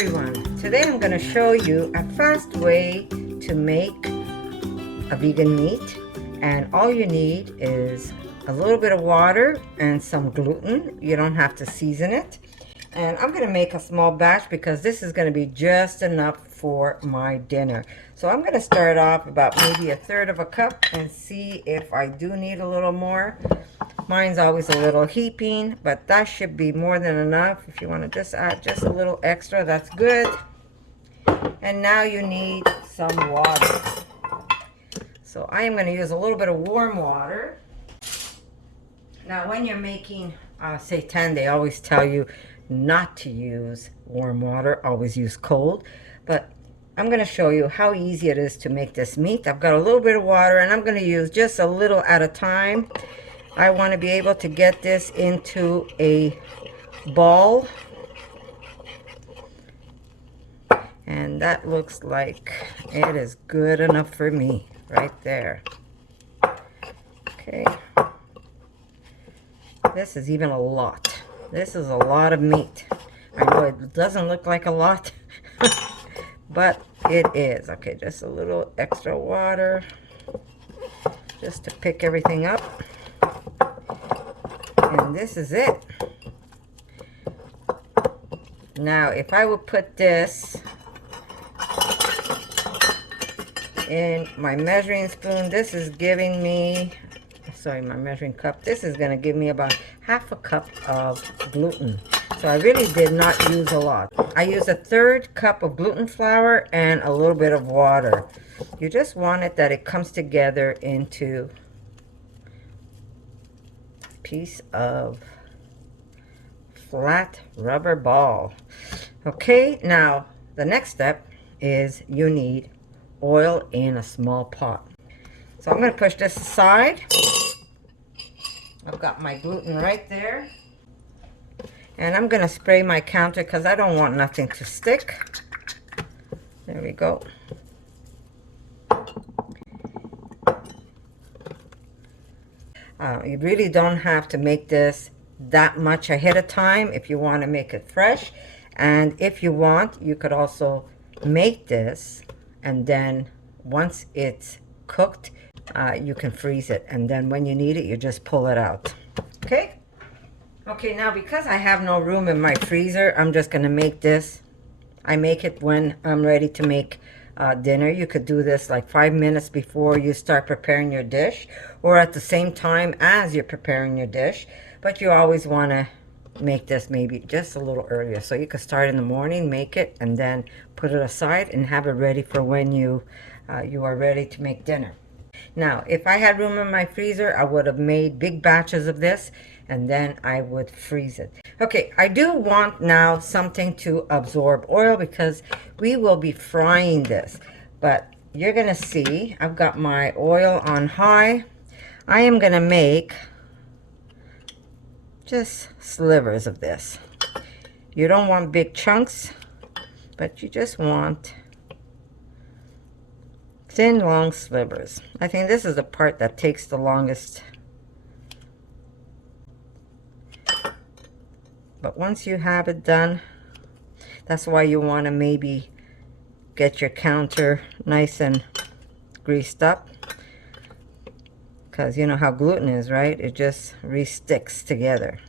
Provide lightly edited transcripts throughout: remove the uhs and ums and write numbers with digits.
everyone, today I'm going to show you a fast way to make a vegan meat, and all you need is a little bit of water and some gluten. You don't have to season it, and I'm going to make a small batch because this is going to be just enough for my dinner. So I'm going to start off about maybe 1/3 of a cup and see if I do need a little more. Mine's always a little heaping, but that should be more than enough. If you want to just add just a little extra, that's good. And now you need some water. So I am going to use a little bit of warm water. Now when you're making seitan, they always tell you not to use warm water, always use cold. But I'm going to show you how easy it is to make this meat. I've got a little bit of water and I'm going to use just a little at a time. I want to be able to get this into a ball, and that looks like it is good enough for me right there. Okay, this is even a lot. This is a lot of meat. I know it doesn't look like a lot, but it is. Okay, just a little extra water just to pick everything up. And this is it. Now, if I would put this in my measuring spoon, this is giving me, sorry, my measuring cup, this is going to give me about 1/2 cup of gluten. So I really did not use a lot. I used 1/3 cup of gluten flour and a little bit of water. You just want it that it comes together into piece of flat rubber ball. Okay, now the next step is you need oil in a small pot. So I'm going to push this aside. I've got my gluten right there, and I'm going to spray my counter because I don't want nothing to stick. There we go. You really don't have to make this that much ahead of time if you want to make it fresh. And if you want, you could also make this, and then once it's cooked, you can freeze it. And then when you need it, you just pull it out. Okay? Okay, now because I have no room in my freezer, I'm just going to make this. I make it when I'm ready to make dinner. You could do this like 5 minutes before you start preparing your dish, or at the same time as you're preparing your dish, but you always want to make this maybe just a little earlier, so you could start in the morning, make it, and then put it aside and have it ready for when you are ready to make dinner. Now, if I had room in my freezer, I would have made big batches of this, and then I would freeze it. Okay, I do want now something to absorb oil because we will be frying this. But you're gonna see, I've got my oil on high. I am gonna make just slivers of this. You don't want big chunks, but you just want thin, long slivers. I think this is the part that takes the longest. But once you have it done, that's why you want to maybe get your counter nice and greased up. Because you know how gluten is, right? It just re-sticks together.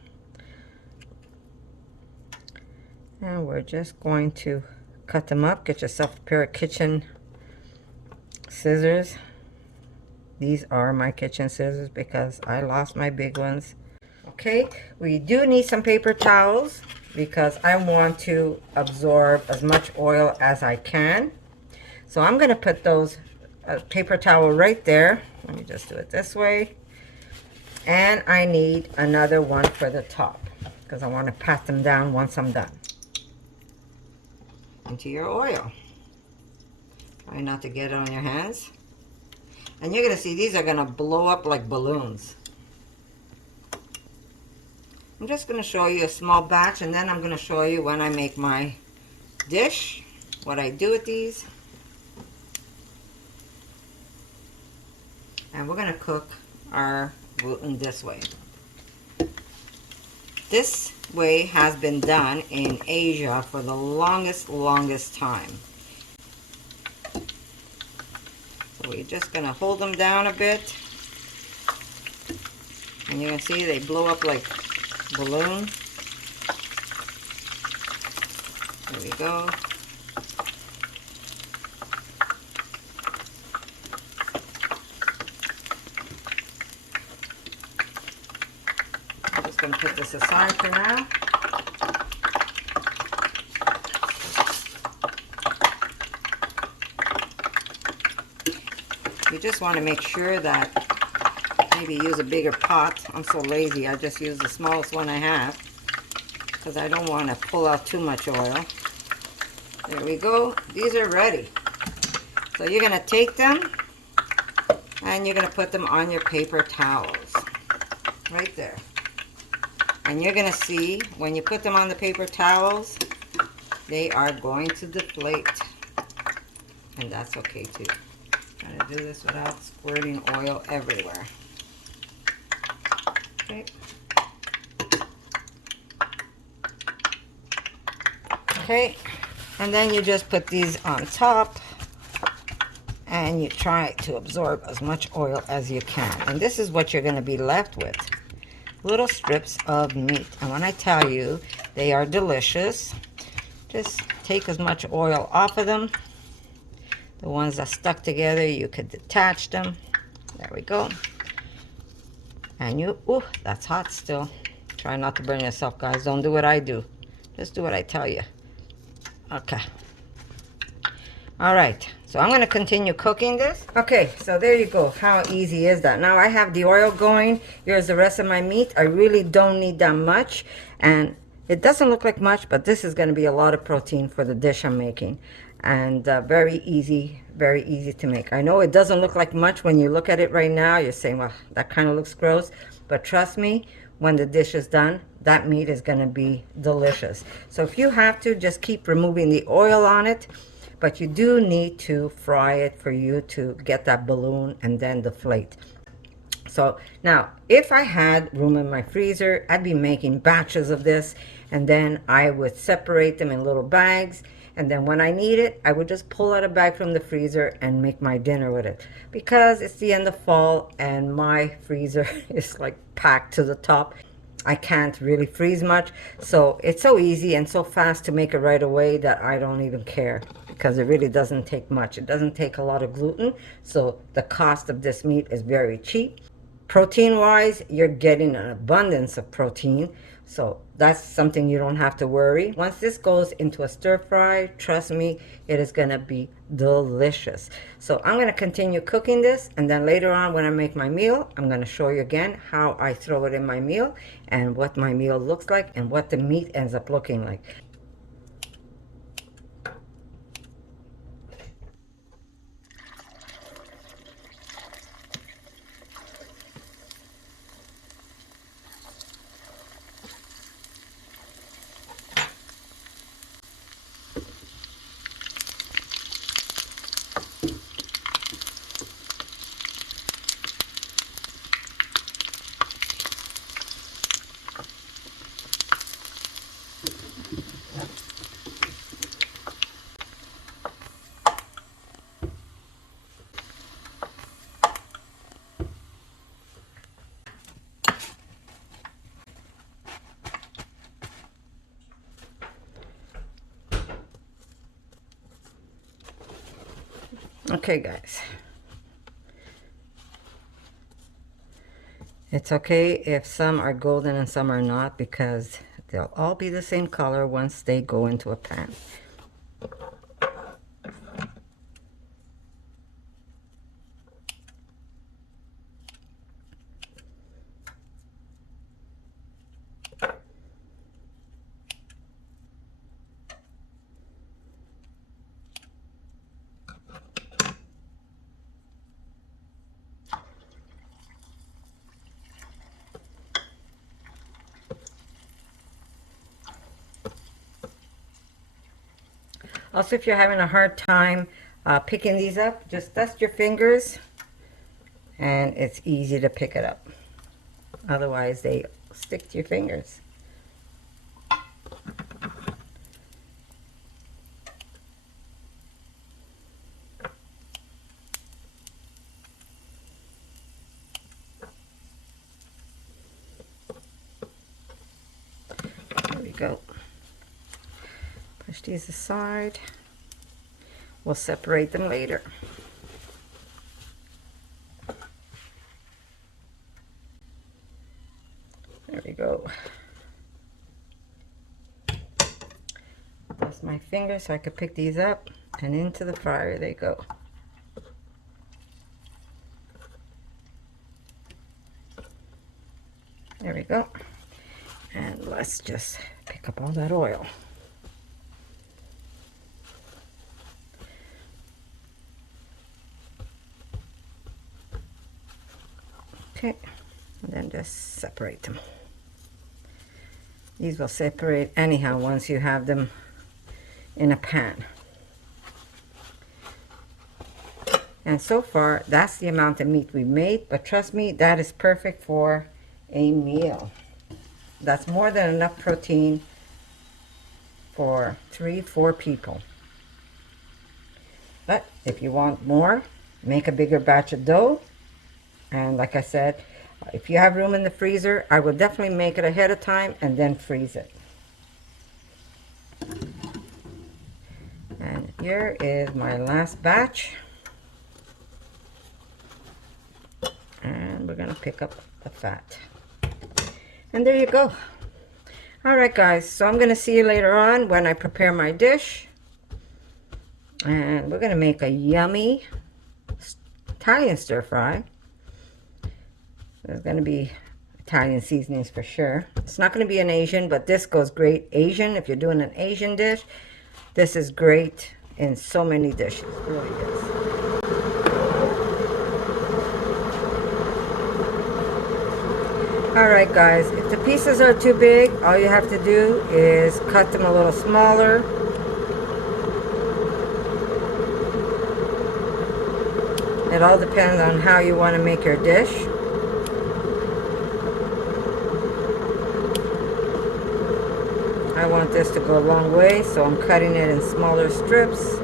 And we're just going to cut them up. Get yourself a pair of kitchen scissors. These are my kitchen scissors because I lost my big ones. Okay, we do need some paper towels because I want to absorb as much oil as I can. So I'm going to put those paper towel right there. Let me just do it this way. And I need another one for the top because I want to pat them down once I'm done. Into your oil. Try not to get it on your hands. And you're going to see these are going to blow up like balloons. I'm just going to show you a small batch, and then I'm going to show you when I make my dish, what I do with these. And we're going to cook our gluten this way. This way has been done in Asia for the longest time. So we're just going to hold them down a bit. And you can see they blow up like balloons. There we go. I'm just going to put this aside for now. You just want to make sure that maybe use a bigger pot. I'm so lazy, I just use the smallest one I have because I don't want to pull out too much oil. There we go. These are ready. So you're going to take them and you're going to put them on your paper towels. Right there. And you're going to see when you put them on the paper towels, they are going to deflate. And that's okay too. Trying to do this without squirting oil everywhere. Okay. Okay, and then you just put these on top and you try to absorb as much oil as you can. And this is what you're going to be left with. Little strips of meat. And when I tell you they are delicious, just take as much oil off of them. The ones that stuck together, you could detach them. There we go. And you, ooh, that's hot still. Try not to burn yourself, guys. Don't do what I do. Just do what I tell you. Okay. All right. So I'm going to continue cooking this. Okay, so there you go. How easy is that? Now I have the oil going. Here's the rest of my meat. I really don't need that much. And it doesn't look like much, but this is going to be a lot of protein for the dish I'm making. And very easy to make. I know it doesn't look like much when you look at it right now. You're saying, well, that kind of looks gross. But trust me, when the dish is done, that meat is going to be delicious. So if you have to, just keep removing the oil on it. But you do need to fry it for you to get that balloon and then deflate. So now, if I had room in my freezer, I'd be making batches of this. And then I would separate them in little bags. And then when I need it, I would just pull out a bag from the freezer and make my dinner with it. Because it's the end of fall and my freezer is like packed to the top. I can't really freeze much. So it's so easy and so fast to make it right away that I don't even care. Because it really doesn't take much. It doesn't take a lot of gluten. So the cost of this meat is very cheap. Protein wise, you're getting an abundance of protein. So that's something you don't have to worry. Once this goes into a stir fry, trust me, it is going to be delicious. So I'm going to continue cooking this, and then later on when I make my meal, I'm going to show you again how I throw it in my meal and what my meal looks like and what the meat ends up looking like. Okay, guys. It's okay if some are golden and some are not, because they'll all be the same color once they go into a pan. Also, if you're having a hard time picking these up, just dust your fingers and it's easy to pick it up. Otherwise, they stick to your fingers. go. Push these aside. We'll separate them later. There we go. That's my finger so I could pick these up, and into the fryer they go. There we go. And let's just pick up all that oil. Okay, and then just separate them. These will separate anyhow once you have them in a pan. And so far, that's the amount of meat we made, but trust me, that is perfect for a meal. That's more than enough protein for 3-4 people. But if you want more, make a bigger batch of dough. And like I said, if you have room in the freezer, I will definitely make it ahead of time and then freeze it. And here is my last batch. And we're going to pick up the fat. And there you go. Alright guys, so I'm going to see you later on when I prepare my dish. And we're going to make a yummy Italian stir fry. There's going to be Italian seasonings for sure. It's not going to be an Asian, but this goes great Asian. If you're doing an Asian dish, this is great in so many dishes. It really is. Alright guys, if the pieces are too big, all you have to do is cut them a little smaller. It all depends on how you want to make your dish. I want this to go a long way, so I'm cutting it in smaller strips.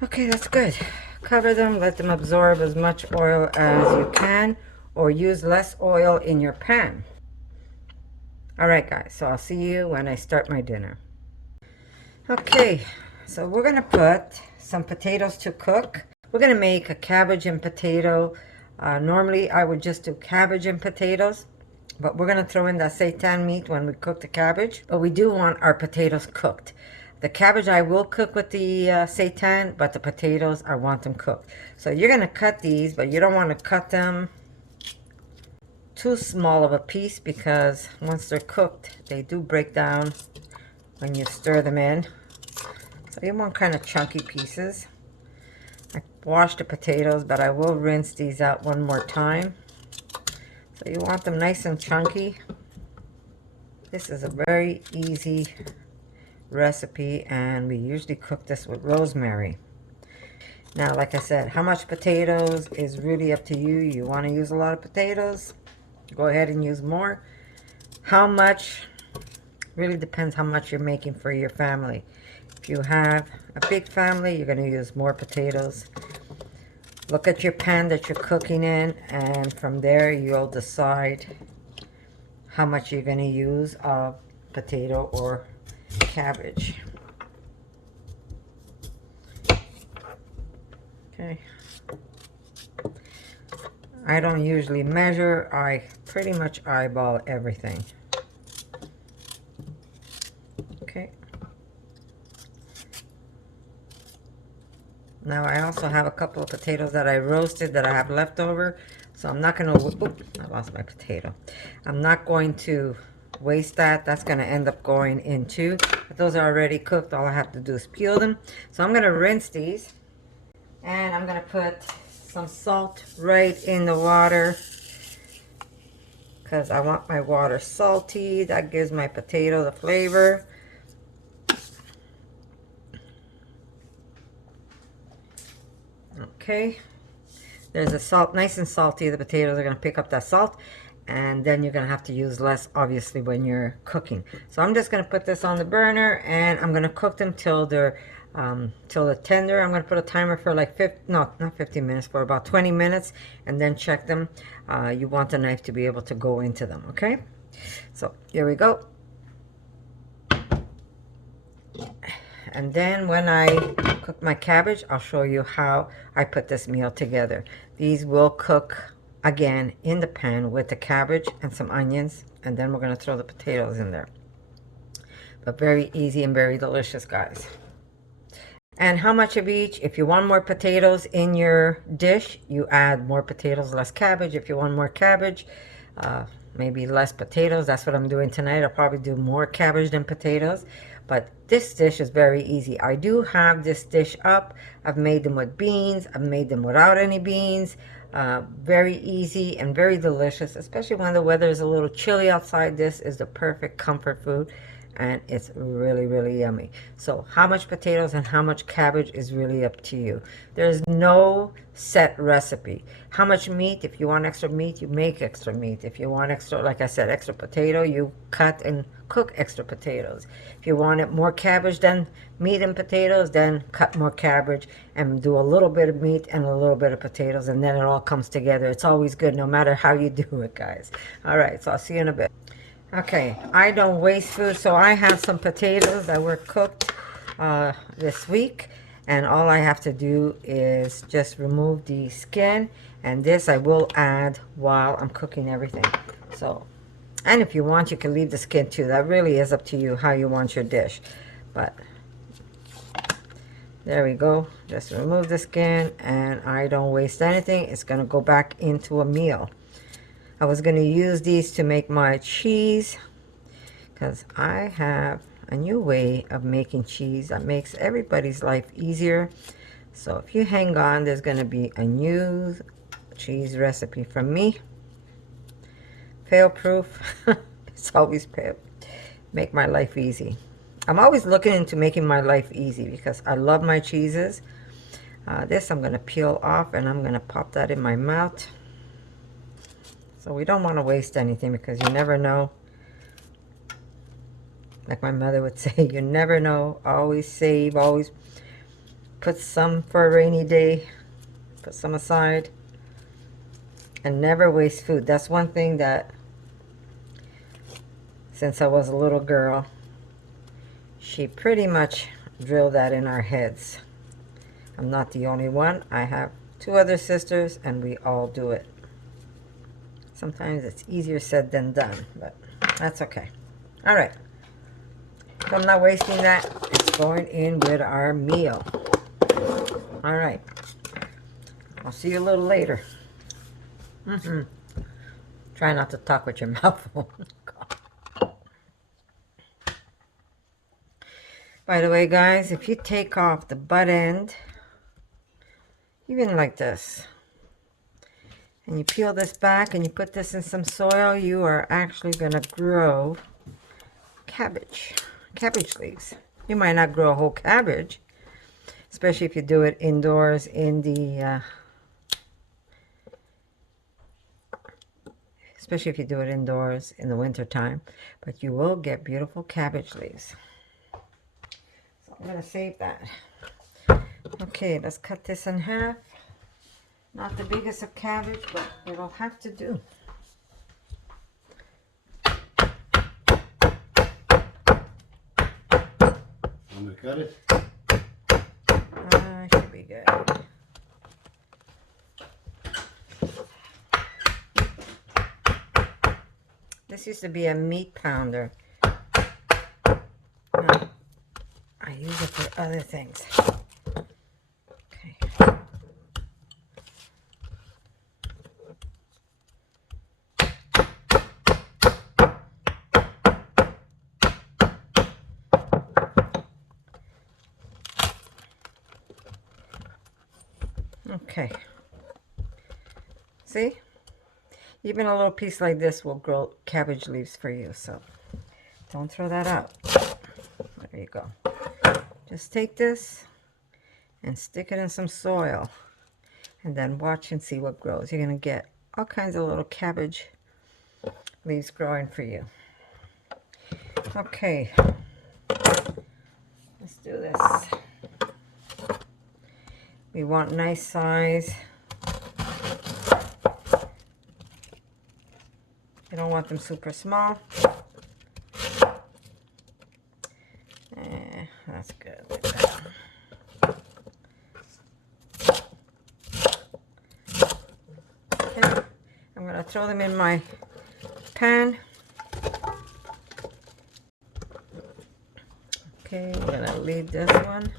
Okay, that's good. Cover them, let them absorb as much oil as you can, or use less oil in your pan. Alright guys, so I'll see you when I start my dinner. Okay, so we're going to put some potatoes to cook. We're going to make a cabbage and potato. Normally I would just do cabbage and potatoes, but we're going to throw in that seitan meat when we cook the cabbage. But we do want our potatoes cooked. The cabbage I will cook with the seitan, but the potatoes I want them cooked. So you're going to cut these, but you don't want to cut them too small of a piece, because once they're cooked they do break down when you stir them in. So you want kind of chunky pieces. I washed the potatoes, but I will rinse these out one more time. So you want them nice and chunky. This is a very easy recipe, and we usually cook this with rosemary. Now, like I said, how much potatoes is really up to you. You want to use a lot of potatoes, go ahead and use more. How much really depends how much you're making for your family. If you have a big family, you're going to use more potatoes. Look at your pan that you're cooking in, and from there you'll decide how much you're going to use of potato or cabbage. Okay. I don't usually measure. I pretty much eyeball everything. Okay. Now I also have a couple of potatoes that I roasted that I have left over. So I'm not going to... I lost my potato. I'm not going to waste that. That's going to end up going into... But those are already cooked. All I have to do is peel them. So I'm going to rinse these. And I'm going to put some salt right in the water, because I want my water salty. That gives my potato the flavor. Okay, there's the salt, nice and salty. The potatoes are going to pick up that salt, and then you're going to have to use less, obviously, when you're cooking. So I'm just going to put this on the burner, and I'm going to cook them till they're till the tender. I'm going to put a timer for like not 15 minutes, for about 20 minutes, and then check them. You want the knife to be able to go into them, okay? So here we go. And then when I cook my cabbage, I'll show you how I put this meal together. These will cook again in the pan with the cabbage and some onions, and then we're going to throw the potatoes in there. But very easy and very delicious, guys. And how much of each? If you want more potatoes in your dish, you add more potatoes, less cabbage. If you want more cabbage, maybe less potatoes. That's what I'm doing tonight. I'll probably do more cabbage than potatoes. But this dish is very easy. I do have this dish up. I've made them with beans. I've made them without any beans. Very easy and very delicious, especially when the weather is a little chilly outside. This is the perfect comfort food, and it's really, really yummy. So how much potatoes and how much cabbage is really up to you. There's no set recipe. How much meat? If you want extra meat, you make extra meat. If you want extra, like I said, extra potato, you cut and cook extra potatoes. If you want it more cabbage than meat and potatoes, then cut more cabbage and do a little bit of meat and a little bit of potatoes, and then it all comes together. It's always good no matter how you do it, guys. All right, so I'll see you in a bit. Okay, I don't waste food, so I have some potatoes that were cooked this week, and all I have to do is just remove the skin, and this I will add while I'm cooking everything. So, and if you want, you can leave the skin too. That really is up to you how you want your dish. But there we go. Just remove the skin, and I don't waste anything. It's going to go back into a meal. I was going to use these to make my cheese, because I have a new way of making cheese that makes everybody's life easier. So if you hang on, there's going to be a new cheese recipe from me. Fail proof. It's always fail. Make my life easy. I'm always looking into making my life easy because I love my cheeses. This I'm going to peel off, and I'm going to pop that in my mouth. So we don't want to waste anything, because you never know. Like my mother would say, you never know. Always save, always put some for a rainy day. Put some aside. And never waste food. That's one thing that, since I was a little girl, she pretty much drilled that in our heads. I'm not the only one. I have 2 other sisters, and we all do it. Sometimes it's easier said than done, but that's okay. All right. So I'm not wasting that. It's going in with our meal. All right. I'll see you a little later. Try not to talk with your mouth full. By the way, guys, if you take off the butt end, even like this, and you peel this back and you put this in some soil, you are actually going to grow cabbage leaves. You might not grow a whole cabbage, especially if you do it indoors in the winter time, but you will get beautiful cabbage leaves. So I'm going to save that. Okay, let's cut this in half. Not the biggest of cabbage, but it'll have to do. Want me to cut it? Should be good. This used to be a meat pounder. Now, I use it for other things. Okay. Okay. See? Even a little piece like this will grow cabbage leaves for you, so don't throw that out. There you go. Just take this and stick it in some soil, and then watch and see what grows. You're going to get all kinds of little cabbage leaves growing for you. Okay. Let's do this. We want nice size. You don't want them super small. That's good. Like that. Okay. I'm going to throw them in my pan. Okay, we're going to leave this one.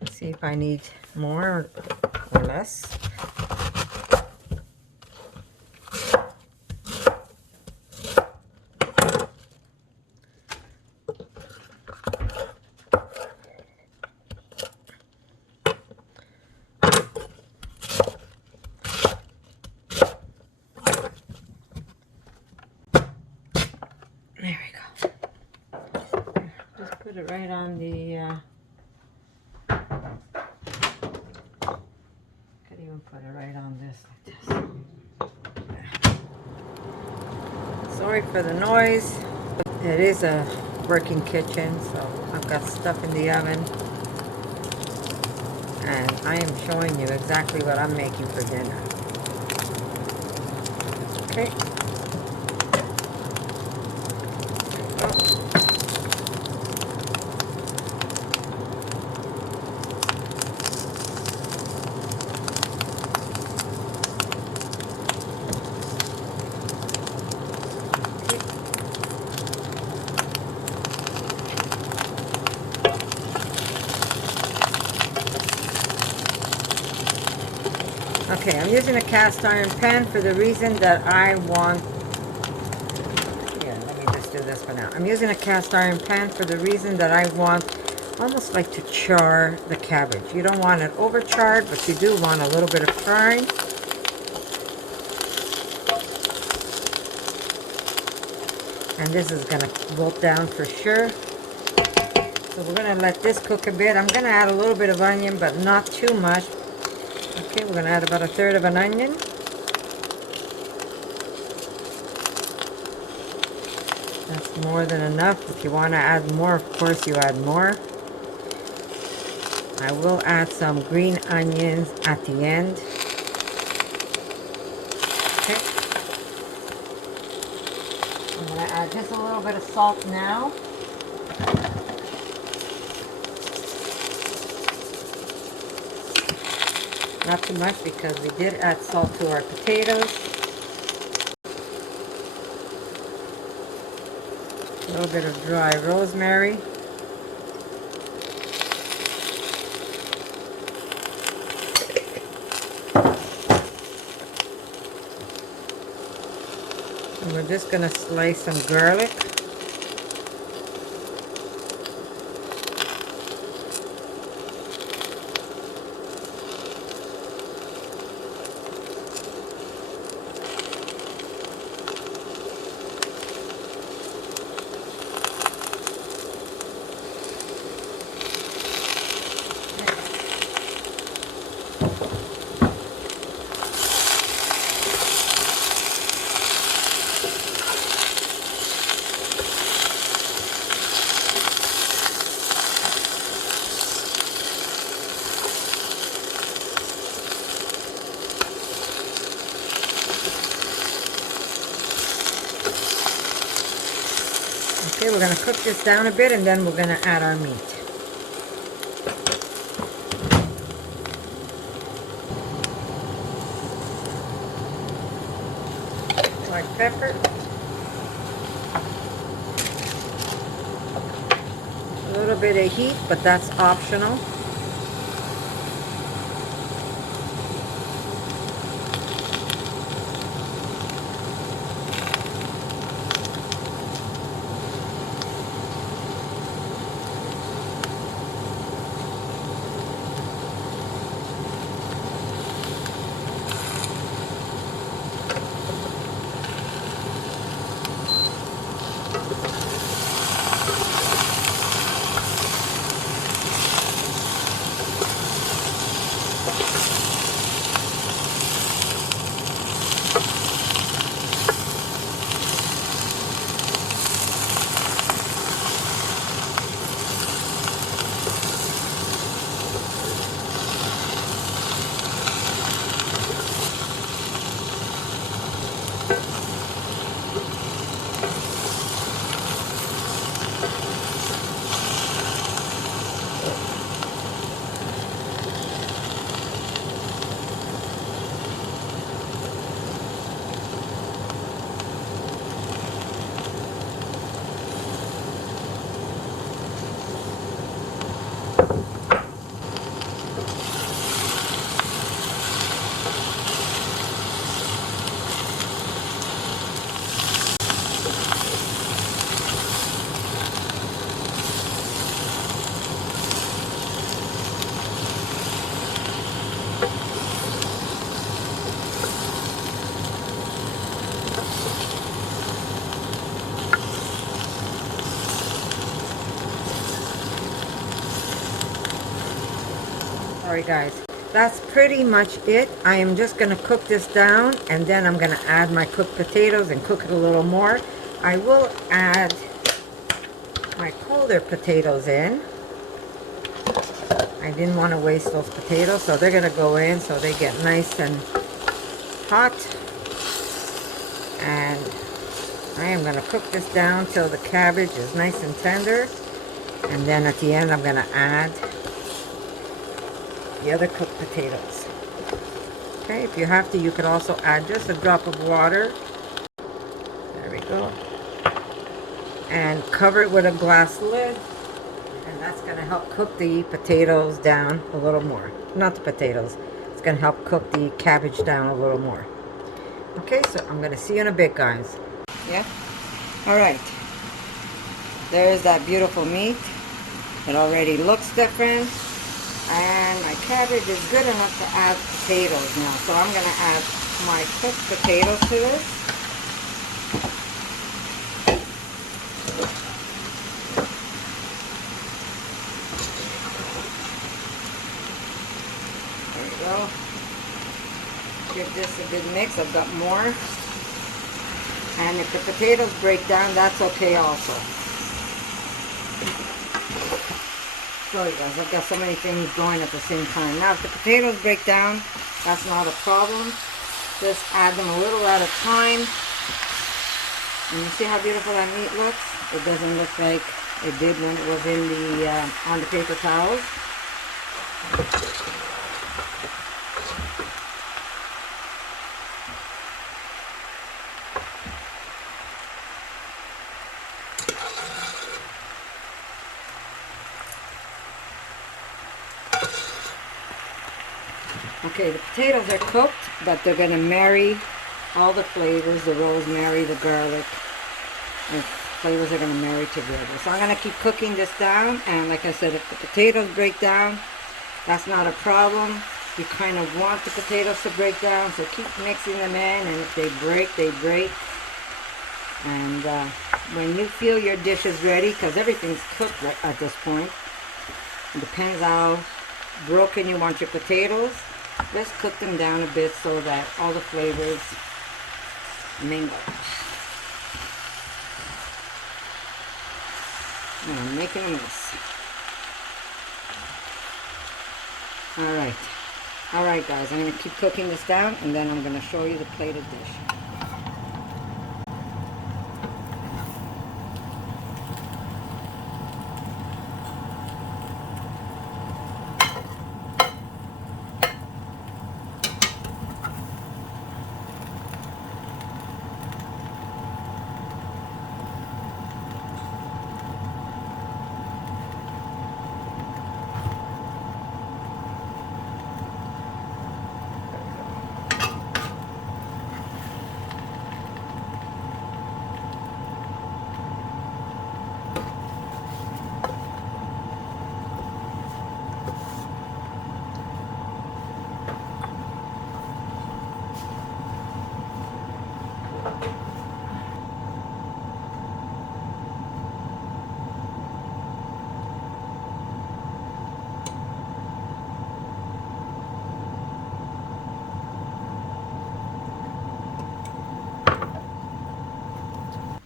Let's see if I need more or less. There we go. Just put it right on the, could even put it right on this like this. Yeah. Sorry for the noise. It is a working kitchen, so I've got stuff in the oven. And I am showing you exactly what I'm making for dinner. Okay. Okay, I'm using a cast iron pan for the reason that I want, let me just do this for now. I'm using a cast iron pan for the reason that I want almost like to char the cabbage. You don't want it over charred, but you do want a little bit of charring. And this is going to wilt down for sure. So we're going to let this cook a bit. I'm going to add a little bit of onion, but not too much. Okay, we're going to add about 1/3 of an onion. That's more than enough. If you want to add more, of course you add more. I will add some green onions at the end. Okay. I'm going to add just a little bit of salt now. Not too much because we did add salt to our potatoes. A little bit of dry rosemary. And we're just going to slice some garlic. Okay, we're going to cook this down a bit and then we're going to add our meat. Black pepper. A little bit of heat, but that's optional. Alright guys, that's pretty much it. I am just going to cook this down, and then I'm going to add my cooked potatoes and cook it a little more. I will add my colder potatoes in. I didn't want to waste those potatoes, so they're going to go in so they get nice and hot. And I am going to cook this down till the cabbage is nice and tender. And then at the end I'm going to add the other cooked potatoes. Okay, if you have to, you could also add just a drop of water. There we go. And cover it with a glass lid. And that's going to help cook the potatoes down a little more. Not the potatoes. It's going to help cook the cabbage down a little more. Okay, so I'm going to see you in a bit, guys. Yeah? Alright. There's that beautiful meat. It already looks different. And my cabbage is good enough to add potatoes now. So I'm going to add my cooked potatoes to this. There we go. Give this a good mix. I've got more. And if the potatoes break down, that's okay also. Sorry guys, I've got so many things going at the same time. Now if the potatoes break down, that's not a problem. Just add them a little at a time. And you see how beautiful that meat looks? It doesn't look like it did when it was in the on the paper towels. Okay, the potatoes are cooked, but they're going to marry all the flavors, the rosemary, the garlic, and flavors are going to marry together. So I'm going to keep cooking this down, and like I said, if the potatoes break down, that's not a problem. You kind of want the potatoes to break down, so keep mixing them in, and if they break, they break. And when you feel your dish is ready, because everything's cooked at this point, it depends how broken you want your potatoes. Just cook them down a bit so that all the flavors mingle. Now I'm making a mess. Alright guys, I'm going to keep cooking this down, and then I'm going to show you the plated dish.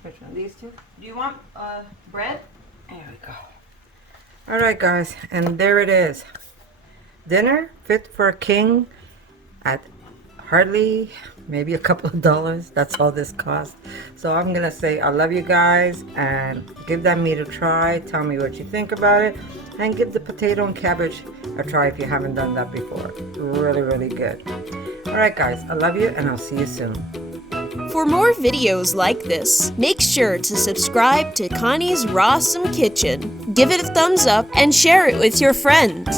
Which one? These two? Do you want bread? There we go. Alright guys, and there it is. Dinner fit for a king at hardly maybe a couple of dollars. That's all this cost. So I'm gonna say I love you guys, and give that meat a try. Tell me what you think about it, and give the potato and cabbage a try if you haven't done that before. Really good. Alright guys, I love you, and I'll see you soon. For more videos like this, make sure to subscribe to Connie's RAWsome Kitchen, give it a thumbs up, and share it with your friends.